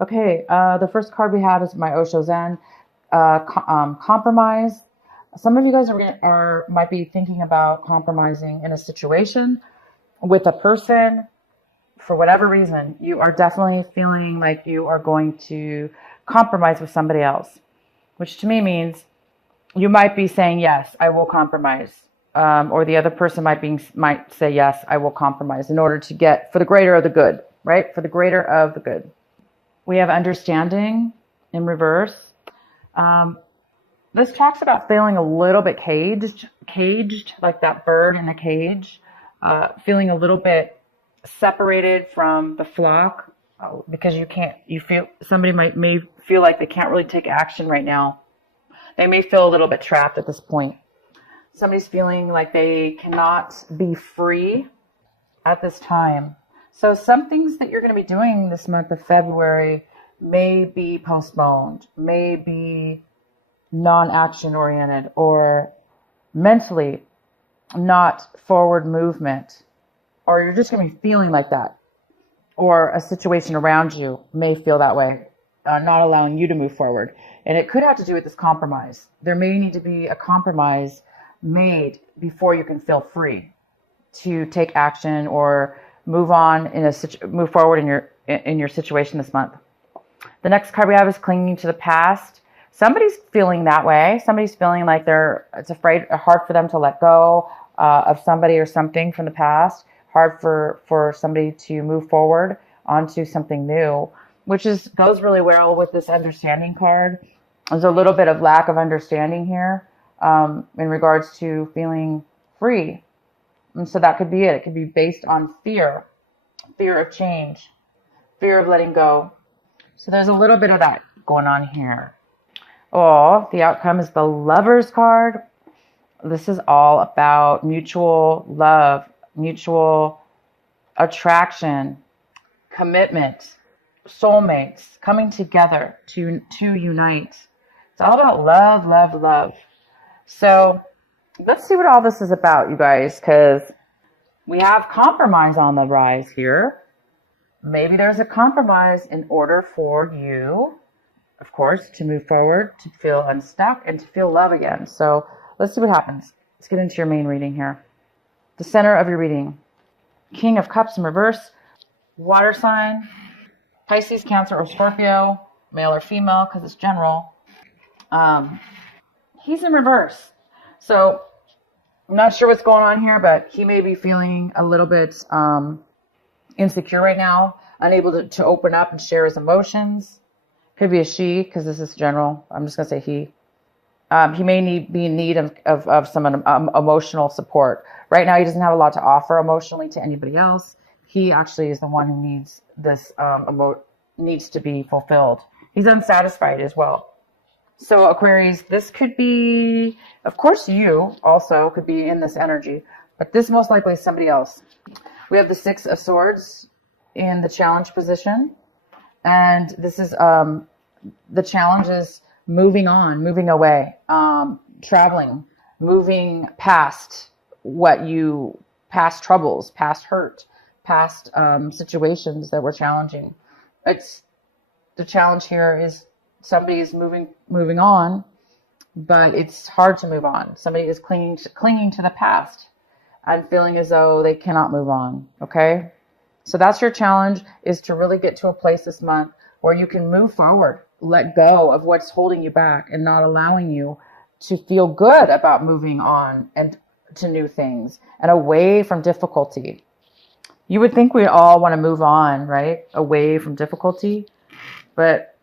Okay, the first card we have is my Osho Zen, compromise. Some of you guys might be thinking about compromising in a situation with a person for whatever reason. You are definitely feeling like you are going to compromise with somebody else, which to me means you might be saying, yes, I will compromise. Or the other person might say, yes, I will compromise in order to get for the greater of the good, right? For the greater of the good. We have understanding in reverse. This talks about feeling a little bit caged like that bird in a cage, feeling a little bit separated from the flock because you feel somebody may feel like they can't really take action right now. They may feel a little bit trapped at this point. Somebody's feeling like they cannot be free at this time. So some things that you're going to be doing this month of February may be postponed, may be non-action oriented, or mentally not forward movement, or you're just going to be feeling like that, or a situation around you may feel that way, not allowing you to move forward. And it could have to do with this compromise. There may need to be a compromise made before you can feel free to take action or move on move forward in your situation this month. The next card we have is clinging to the past. Somebody's feeling that way. Somebody's feeling like it's hard for them to let go of somebody or something from the past. Hard for somebody to move forward onto something new, which goes really well with this understanding card. There's a little bit of lack of understanding here in regards to feeling free. And so that could be it. It could be based on fear of change, fear of letting go. So there's a little bit of that going on here. Oh, the outcome is the Lovers card. This is all about mutual love, mutual attraction, commitment, soulmates coming together to unite. It's all about love, love, love. So let's see what all this is about, you guys, because we have compromise on the rise here. Maybe there's a compromise in order for you, of course, to move forward, to feel unstuck, and to feel love again. So let's see what happens. Let's get into your main reading here. The center of your reading. King of Cups in reverse. Water sign. Pisces, Cancer, or Scorpio. Male or female, because it's general. He's in reverse. So I'm not sure what's going on here, but he may be feeling a little bit insecure right now, unable to open up and share his emotions. Could be a she, because this is general. I'm just going to say he. He may be in need of some emotional support. Right now, he doesn't have a lot to offer emotionally to anybody else. He actually is the one who needs this, needs to be fulfilled. He's unsatisfied as well. So Aquarius, this could be, of course, you also could be in this energy, but this most likely is somebody else. We have the Six of Swords in the challenge position. And this is, the challenge is moving on, moving away, traveling, moving past past troubles, past hurt, past situations that were challenging. The challenge here is somebody is moving on, but it's hard to move on. Somebody is clinging to the past and feeling as though they cannot move on. Okay. So that's your challenge, is to really get to a place this month where you can move forward, let go of what's holding you back and not allowing you to feel good about moving on and to new things and away from difficulty. You would think we all want to move on, right? Away from difficulty. But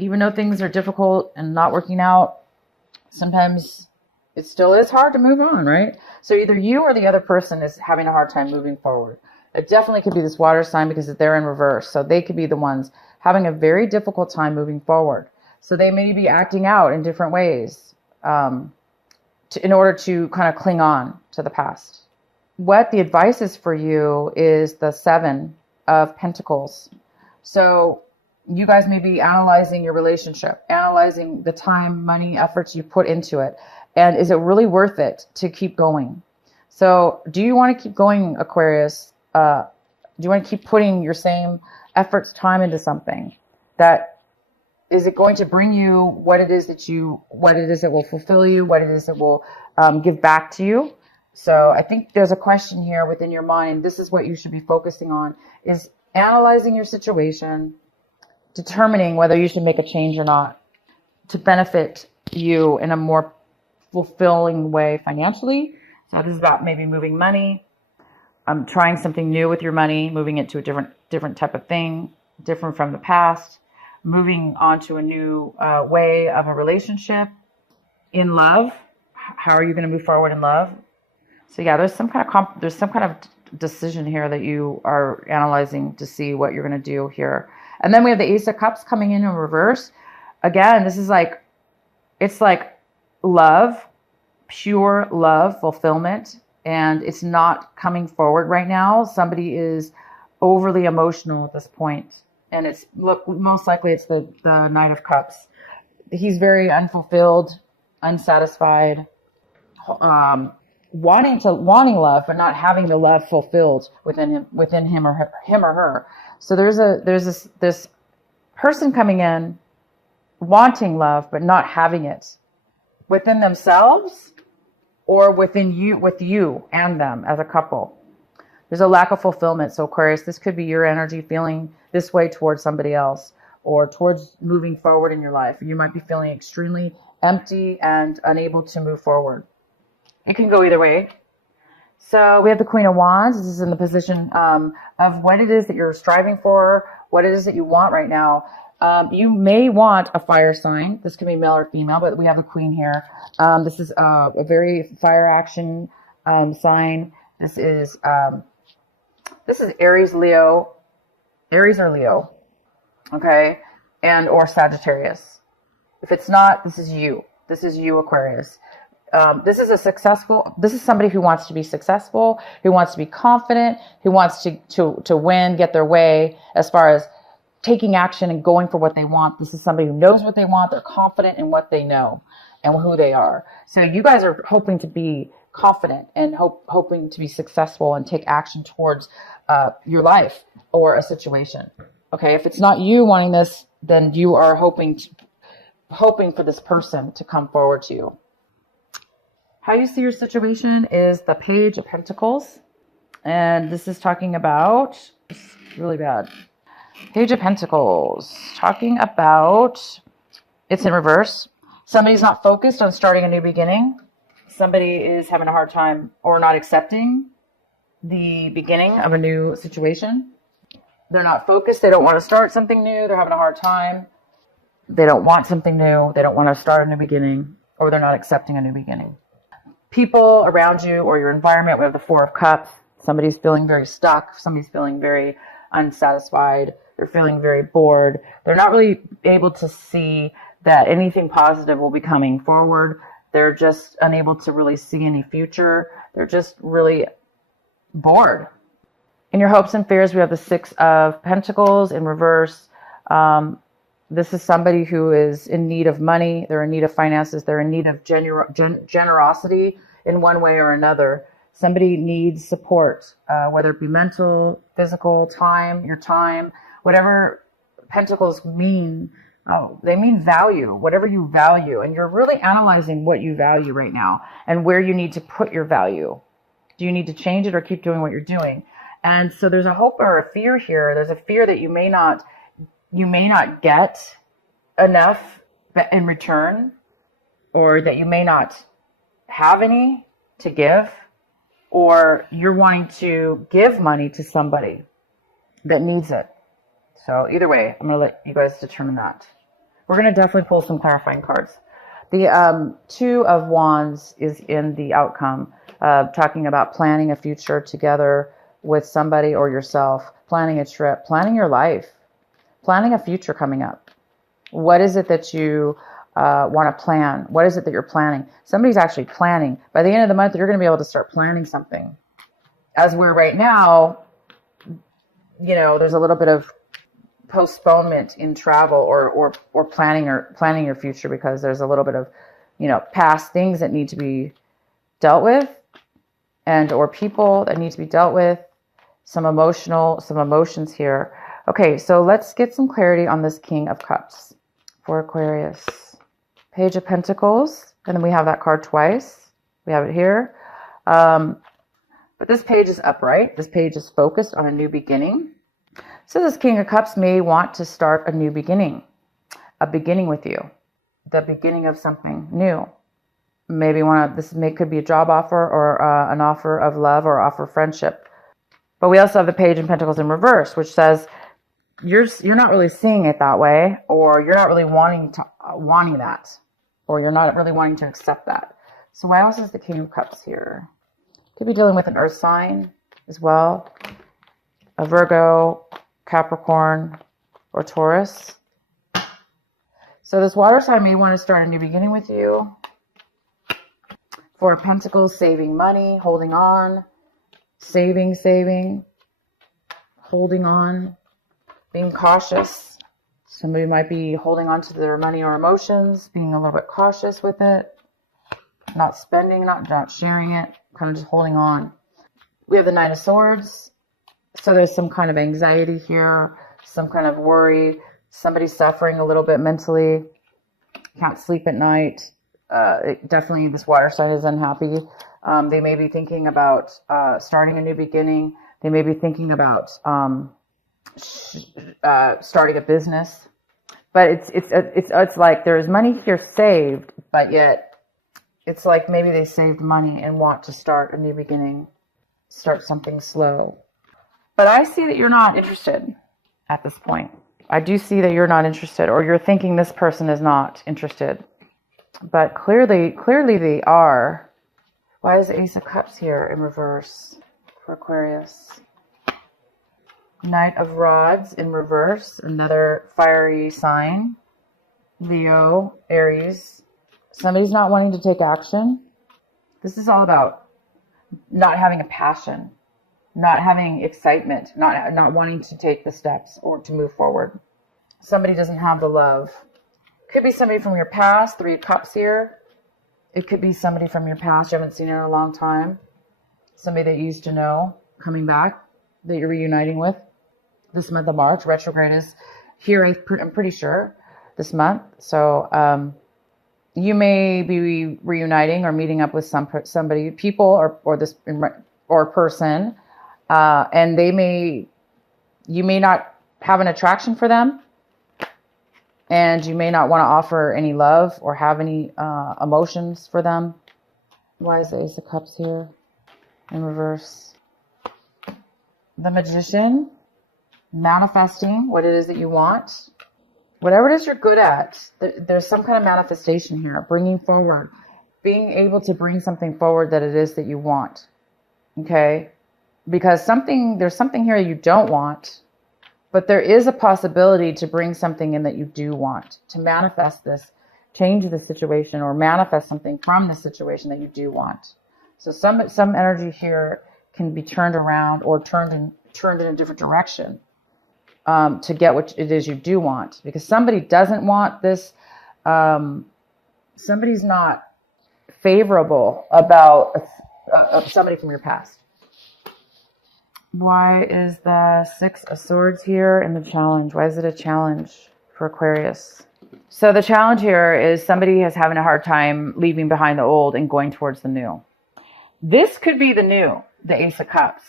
even though things are difficult and not working out, sometimes it still is hard to move on, right? So either you or the other person is having a hard time moving forward. It definitely could be this water sign because they're in reverse. So they could be the ones having a very difficult time moving forward. So they may be acting out in different ways in order to kind of cling on to the past. What the advice is for you is the Seven of Pentacles. So you guys may be analyzing your relationship, analyzing the time, money, efforts you put into it. And is it really worth it to keep going? So do you want to keep going, Aquarius? Do you want to keep putting your same efforts, time into something that is it going to bring you what it is that will fulfill you, what it is that will give back to you. So I think there's a question here within your mind. This is what you should be focusing on, is analyzing your situation, determining whether you should make a change or not to benefit you in a more fulfilling way financially. So this is about maybe moving money, trying something new with your money, moving it to a different type of thing, different from the past, moving on to a new way of a relationship. In love, how are you going to move forward in love? So yeah, there's some kind of decision here that you are analyzing to see what you're going to do here. And then we have the Ace of Cups coming in reverse. Again, this is like, it's like love, pure love, fulfillment, and it's not coming forward right now. Somebody is overly emotional at this point, and most likely it's the Knight of Cups. He's very unfulfilled, unsatisfied, wanting love, but not having the love fulfilled within him or her. So there's this person coming in wanting love, but not having it within themselves or with you and them as a couple. There's a lack of fulfillment. So Aquarius, this could be your energy feeling this way towards somebody else or towards moving forward in your life. You might be feeling extremely empty and unable to move forward. It can go either way. So we have the Queen of Wands. This is in the position of what it is that you're striving for, what it is that you want right now. You may want a fire sign. This can be male or female, but we have the Queen here. This is a very fire action sign. This is Aries, Leo, Aries or Leo, okay, and or Sagittarius. If it's not, this is you. This is you, Aquarius. This is somebody who wants to be successful, who wants to be confident, who wants to win, get their way as far as taking action and going for what they want. This is somebody who knows what they want. They're confident in what they know and who they are. So you guys are hoping to be confident and hoping to be successful and take action towards your life or a situation. Okay, if it's not you wanting this, then you are hoping for this person to come forward to you. How you see your situation is the Page of Pentacles. And this is talking about, it's really bad. Page of Pentacles, talking about, it's in reverse. Somebody's not focused on starting a new beginning. Somebody is having a hard time or not accepting the beginning of a new situation. They're not focused. They don't want to start something new. They're having a hard time. They don't want something new. They don't want to start a new beginning, or they're not accepting a new beginning. People around you or your environment, we have the Four of Cups. Somebody's feeling very stuck. Somebody's feeling very unsatisfied. They're feeling very bored. They're not really able to see that anything positive will be coming forward. They're just unable to really see any future. They're just really bored. In your hopes and fears, we have the Six of Pentacles in reverse. This is somebody who is in need of money. They're in need of finances. They're in need of generosity in one way or another. Somebody needs support, whether it be mental, physical, your time, whatever pentacles mean. Oh, they mean value, whatever you value. And you're really analyzing what you value right now and where you need to put your value. Do you need to change it or keep doing what you're doing? And so there's a hope or a fear here. There's a fear that you may not get enough in return, or that you may not have any to give, or you're wanting to give money to somebody that needs it. So either way, I'm going to let you guys determine that. We're going to definitely pull some clarifying cards. The Two of Wands is in the outcome, talking about planning a future together with somebody or yourself, planning a trip, planning your life, planning a future coming up. What is it that you want to plan? What is it that you're planning? Somebody's actually planning. By the end of the month, you're going to be able to start planning something. As we're right now, there's a little bit of postponement in travel or planning your future, because there's a little bit of, past things that need to be dealt with, and or people that need to be dealt with. Some emotions here. Okay, so let's get some clarity on this King of Cups for Aquarius. Page of Pentacles, and then we have that card twice. We have it here. But this page is upright. This page is focused on a new beginning. So this King of Cups may want to start a new beginning. A beginning with you. The beginning of something new. Maybe could be a job offer or an offer of love or offer of friendship. But we also have the Page of Pentacles in reverse, which says you're not really seeing it that way, or you're not really wanting that, or you're not really wanting to accept that. So why else is the King of Cups here? Could be dealing with an earth sign as well, a Virgo, Capricorn, or Taurus. So this water sign may want to start a new beginning with you. Four of Pentacles, saving money, holding on, saving, holding on, being cautious. Somebody might be holding on to their money or emotions, being a little bit cautious with it, not spending, not sharing it, kind of just holding on. We have the Nine of Swords. So there's some kind of anxiety here, some kind of worry. Somebody's suffering a little bit mentally, can't sleep at night. Definitely this water sign is unhappy. They may be thinking about starting a new beginning. They may be thinking about starting a business. But it's like there's money here saved, but yet it's like maybe they saved money and want to start a new beginning, start something slow. But I see that you're not interested at this point. I do see that you're not interested, or you're thinking this person is not interested. But clearly they are. Why is the Ace of Cups here in reverse for Aquarius? Knight of Rods in reverse, another fiery sign. Leo, Aries. Somebody's not wanting to take action. This is all about not having a passion, not having excitement, not wanting to take the steps or to move forward. Somebody doesn't have the love. Could be somebody from your past, Three of Cups here. It could be somebody from your past you haven't seen in a long time. Somebody that you used to know coming back that you're reuniting with. This month of March, retrograde is here, I'm pretty sure, this month. So you may be reuniting or meeting up with people or person, and you may not have an attraction for them, and you may not want to offer any love or have any emotions for them. Why is the Ace of Cups here in reverse? The Magician, manifesting what it is that you want. Whatever it is you're good at, there's some kind of manifestation here, bringing forward, being able to bring something forward that it is that you want. Okay? Because there's something here you don't want, but there is a possibility to bring something in that you do want, to manifest this, change the situation, or manifest something from the situation that you do want. So some energy here can be turned around or turned in a different direction. To get what it is you do want, because somebody doesn't want this. Somebody's not favorable about somebody from your past. Why is the Six of Swords here in the challenge? Why is it a challenge for Aquarius? So the challenge here is somebody is having a hard time leaving behind the old and going towards the new. This could be the new, the Ace of Cups.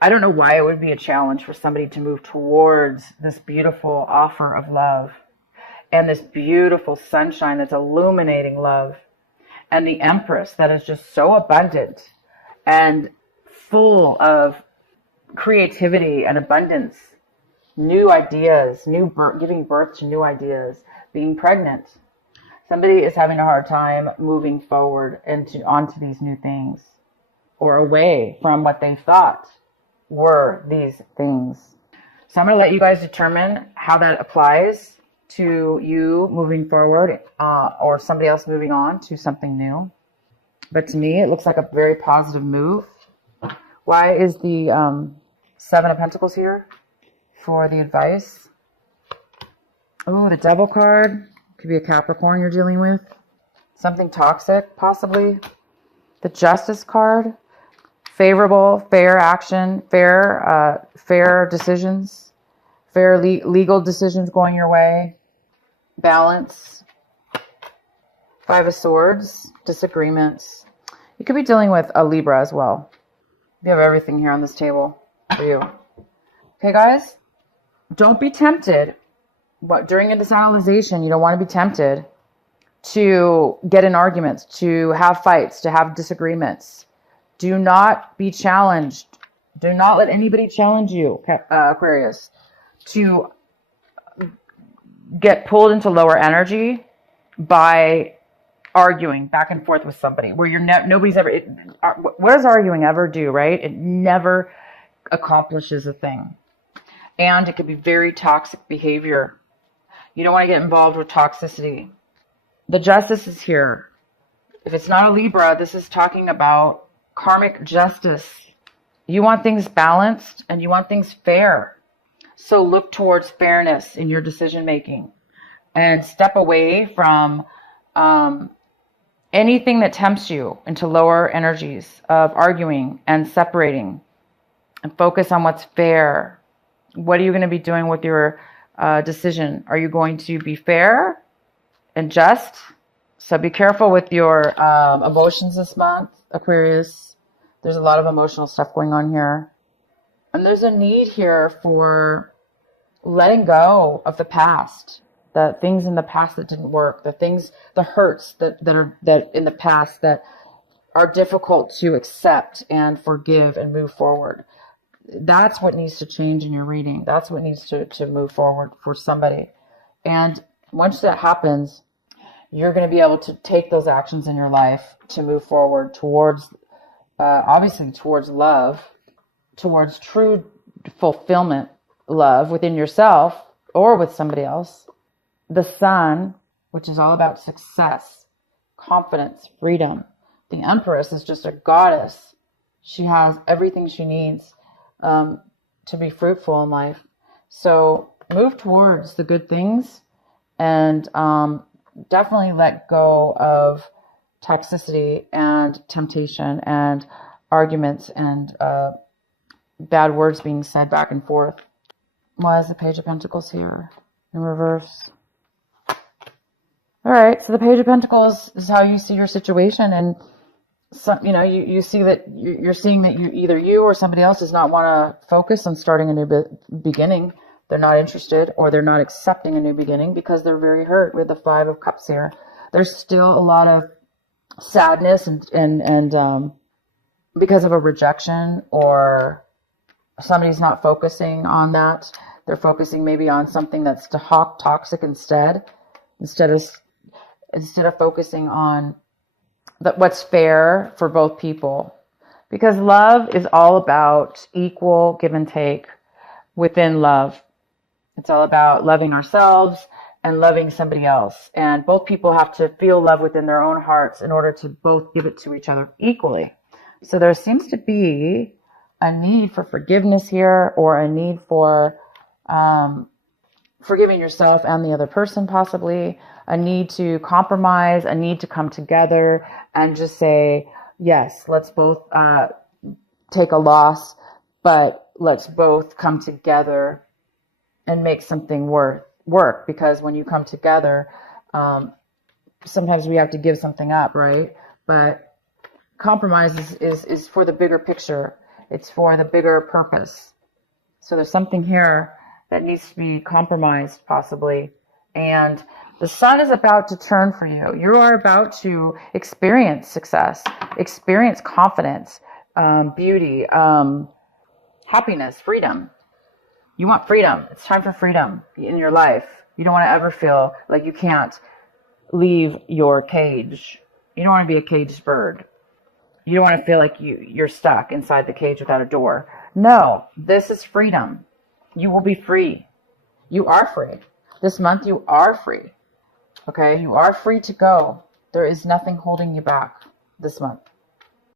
I don't know why it would be a challenge for somebody to move towards this beautiful offer of love and this beautiful sunshine that's illuminating love, and the Empress that is just so abundant and full of creativity and abundance, new ideas, giving birth to new ideas, being pregnant. Somebody is having a hard time moving forward onto these new things, or away from what they thought were these things. So I'm going to let you guys determine how that applies to you moving forward, or somebody else moving on to something new. But to me, it looks like a very positive move. Why is the Seven of Pentacles here for the advice? Oh, the Devil card. Could be a Capricorn you're dealing with. Something toxic, possibly. The Justice card. Favorable, fair action, fair decisions, legal decisions going your way. Balance. 5 of Swords. Disagreements. You could be dealing with a Libra as well. You have everything here on this table for you. Okay, guys? Don't be tempted. But during a disanalyzation, you don't want to be tempted to get in arguments, to have fights, to have disagreements. Do not be challenged. Do not let anybody challenge you, Aquarius, to get pulled into lower energy by arguing back and forth with somebody where you're nobody's ever. What does arguing ever do, right? It never accomplishes a thing, and it can be very toxic behavior. You don't want to get involved with toxicity. The Justice is here. If it's not a Libra, this is talking about karmic justice. You want things balanced and you want things fair. So look towards fairness in your decision making and step away from anything that tempts you into lower energies of arguing and separating, and focus on what's fair. What are you going to be doing with your decision? Are you going to be fair and just? So be careful with your emotions this month, Aquarius. There's a lot of emotional stuff going on here. And there's a need here for letting go of the past, the things in the past that didn't work, the hurts that in the past that are difficult to accept and forgive and move forward. That's what needs to change in your reading. That's what needs to move forward for somebody. And once that happens, you're going to be able to take those actions in your life to move forward towards, obviously towards love, towards true fulfillment, love within yourself or with somebody else. The Sun, which is all about success, confidence, freedom. The Empress is just a goddess. She has everything she needs to be fruitful in life. So move towards the good things and definitely let go of toxicity and temptation and arguments and bad words being said back and forth. Why is the Page of Pentacles here in reverse? All right, so the Page of Pentacles is how you see your situation, and some, you see that you're seeing that either you or somebody else does not want to focus on starting a new beginning. They're not interested, or they're not accepting a new beginning because they're very hurt with the 5 of Cups here. There's still a lot of sadness and because of a rejection, or somebody's not focusing on that. They're focusing maybe on something that's toxic instead of focusing on what's fair for both people. Because love is all about equal give and take within love. It's all about loving ourselves and loving somebody else. And both people have to feel love within their own hearts in order to both give it to each other equally. So there seems to be a need for forgiveness here, or a need for forgiving yourself and the other person, possibly a need to compromise, a need to come together and just say, yes, let's both take a loss, but let's both come together and make something work. Because when you come together, sometimes we have to give something up, right? But compromise is for the bigger picture. It's for the bigger purpose. So there's something here that needs to be compromised, possibly. And the Sun is about to turn for you. You are about to experience success, experience confidence, beauty, happiness, freedom. You want freedom. It's time for freedom in your life. You don't want to ever feel like you can't leave your cage. You don't want to be a caged bird. You don't want to feel like you're stuck inside the cage without a door. No, this is freedom. You will be free. You are free. This month you are free. Okay? You are free to go. There is nothing holding you back this month.